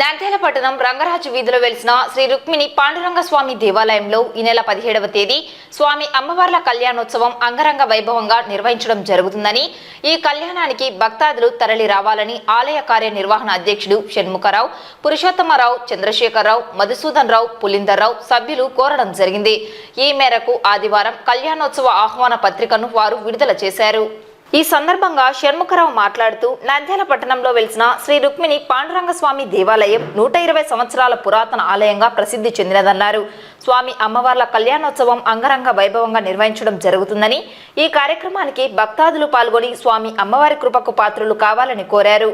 నంద్యాల పట్టణం రంగరాజు వీధిలో వెలిసిన శ్రీ రుక్మిణి పాండురంగ స్వామి దేవాలయంలో ఈ నెల పదిహేడవ తేదీ స్వామి అమ్మవార్ల కళ్యాణోత్సవం అంగరంగ వైభవంగా నిర్వహించడం జరుగుతుందని ఈ కళ్యాణానికి భక్తాదులు తరలి రావాలని ఆలయ కార్యనిర్వహణ అధ్యక్షుడు షణ్ముఖరావు పురుషోత్తమరావు చంద్రశేఖరరావు మధుసూదన్ రావు పులిందర్రావు సభ్యులు కోరడం జరిగింది. ఈ మేరకు ఆదివారం కళ్యాణోత్సవ ఆహ్వాన పత్రికను వారు విడుదల చేశారు. ఈ సందర్భంగా షణ్ముఖరావు మాట్లాడుతూ నంద్యాల పట్టణంలో వెలిసిన శ్రీ రుక్మిణి పాండురంగ స్వామి దేవాలయం నూట ఇరవై సంవత్సరాల పురాతన ఆలయంగా ప్రసిద్ధి చెందినదన్నారు. స్వామి అమ్మవార్ల కళ్యాణోత్సవం అంగరంగ వైభవంగా నిర్వహించడం జరుగుతుందని ఈ కార్యక్రమానికి భక్తాదులు పాల్గొని స్వామి అమ్మవారి కృపకు పాత్రులు కావాలని కోరారు.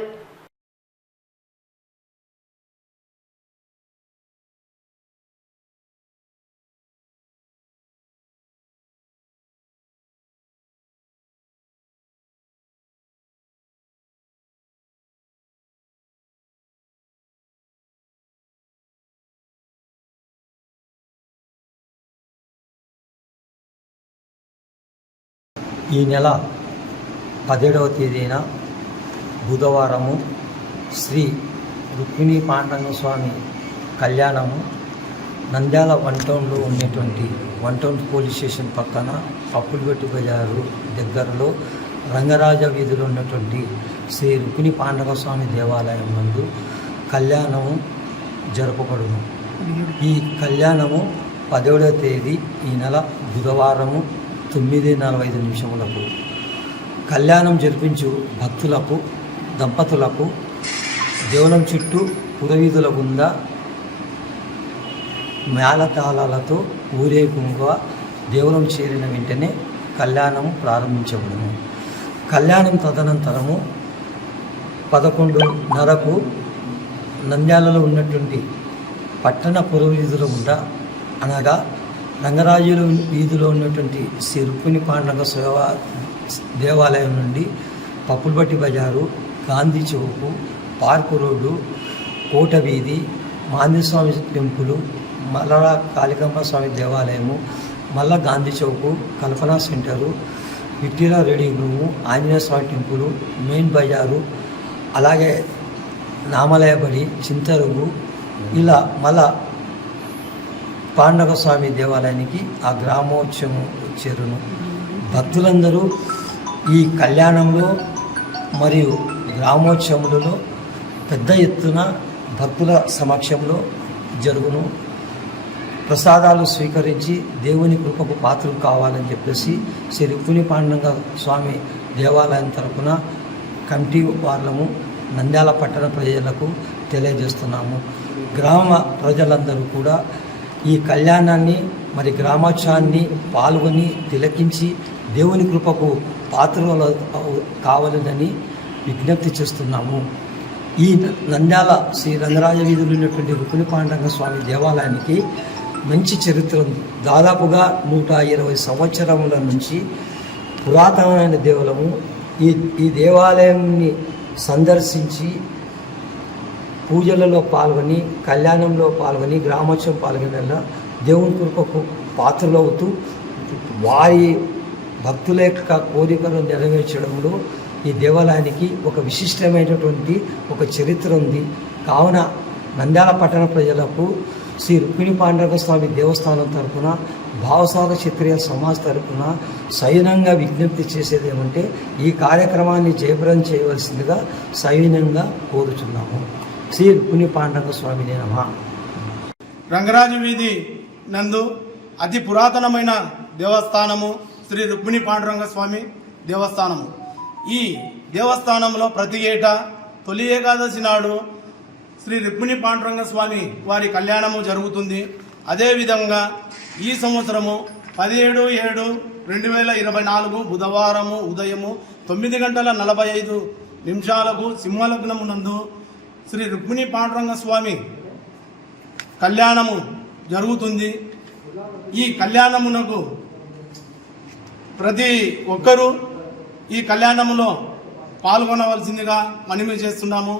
ఈ నెల పదిహేడవ తేదీన బుధవారము శ్రీ రుక్మిణి పాండరంగ స్వామి కళ్యాణము నంద్యాల వన్ టౌన్లో ఉన్నటువంటి వన్ టౌన్ పోలీస్ స్టేషన్ పక్కన అప్పులగొట్టి బజారు దగ్గరలో రంగరాజ వీధిలో ఉన్నటువంటి శ్రీ రుక్మిణి పాండవ స్వామి దేవాలయం నందు కళ్యాణము జరపబడును ఈ కళ్యాణము పదేడవ తేదీ ఈ నెల బుధవారము తొమ్మిది నలభై ఐదు నిమిషములకు కళ్యాణం జరిపించు భక్తులకు దంపతులకు దేవనం చుట్టూ పురవీధుల గుండా మేళతాళాలతో ఊరేగుగా దేవులం చేరిన వెంటనే కళ్యాణం ప్రారంభించబడును. కళ్యాణం తదనంతరము పదకొండున్నరకు నంద్యాలలో ఉన్నటువంటి పట్టణ పురవీధుల గుండా అనగా రంగరాజుల వీధిలో ఉన్నటువంటి శ్రీ రుక్మిణి పాండవ సేవా దేవాలయం నుండి పప్పులబట్టి బజారు గాంధీ చౌకు పార్కు రోడ్డు కోట వీధి మాందిస్వామి టెంపుల్ మల్లరా కాళికమ్మ స్వామి దేవాలయము మల్ల Gandhi Chowk Kalpana centre Victoria reading room Anjaneya Swamy temple main బజారు అలాగే నామలయబడి చింతరుగు ఇలా మళ్ళా పాండవ స్వామి దేవాలయానికి ఆ గ్రామోత్సవం చేరును. భక్తులందరూ ఈ కళ్యాణంలో మరియు గ్రామోత్సవములలో పెద్ద ఎత్తున భక్తుల సమక్షంలో జరుగును. ప్రసాదాలు స్వీకరించి దేవుని కృపకు పాత్రలు కావాలని చెప్పేసి శ్రీ రుక్మిణి పాండంగ స్వామి దేవాలయం తరపున కమిటీ వాళ్ళము నంద్యాల పట్టణ ప్రజలకు తెలియజేస్తున్నాము. గ్రామ ప్రజలందరూ కూడా ఈ కళ్యాణాన్ని మరి గ్రామోత్సవాన్ని పాల్గొని తిలకించి దేవుని కృపకు పాత్రలు కావాలని విజ్ఞప్తి చేస్తున్నాము. ఈ నంద్యాల శ్రీ రంగరాజ వీధులు ఉన్నటువంటి రుక్మిణి స్వామి దేవాలయానికి మంచి చరిత్ర ఉంది. దాదాపుగా నూట ఇరవై సంవత్సరముల నుంచి పురాతనమైన దేవాలయము. ఈ ఈ దేవాలయాన్ని సందర్శించి పూజలలో పాల్గొని కళ్యాణంలో పాల్గొని గ్రామోత్సవం పాల్గొనేలా దేవుని కృపకు పాత్రలవుతూ వారి భక్తుల యొక్క కోరికను నెరవేర్చడంలో ఈ దేవాలయానికి ఒక విశిష్టమైనటువంటి ఒక చరిత్ర ఉంది. కావున నంద్యాల పట్టణ ప్రజలకు శ్రీ రుక్మిణి పాండవ స్వామి దేవస్థానం తరఫున భావసాగ క్షత్రియ సమాజ్ తరఫున సైనంగా విజ్ఞప్తి చేసేది ఏమంటే ఈ కార్యక్రమాన్ని జయప్రదం చేయవలసిందిగా సైనంగా కోరుచున్నాము. శ్రీ రుక్మిణి పాండవ స్వామిని నమ. రంగరాజు వీధి నందు అతి పురాతనమైన దేవస్థానము శ్రీ రుక్మిణి పాండురంగ స్వామి దేవస్థానము. ఈ దేవస్థానంలో ప్రతి ఏటా తొలి ఏకాదశి నాడు శ్రీ రుక్మిణి పాండురంగ స్వామి వారి కళ్యాణము జరుగుతుంది. అదేవిధంగా ఈ సంవత్సరము పదిహేడు ఏడు రెండు వేల ఇరవై నాలుగు బుధవారము ఉదయము తొమ్మిది గంటల నలభై ఐదు నిమిషాలకు సింహలగ్నము నందు శ్రీ రుక్మిణి పాండురంగ స్వామి కళ్యాణము జరుగుతుంది. ఈ కళ్యాణమునకు ప్రతి ఒక్కరూ ఈ కళ్యాణములో పాల్గొనవలసిందిగా మనవి చేస్తున్నాము.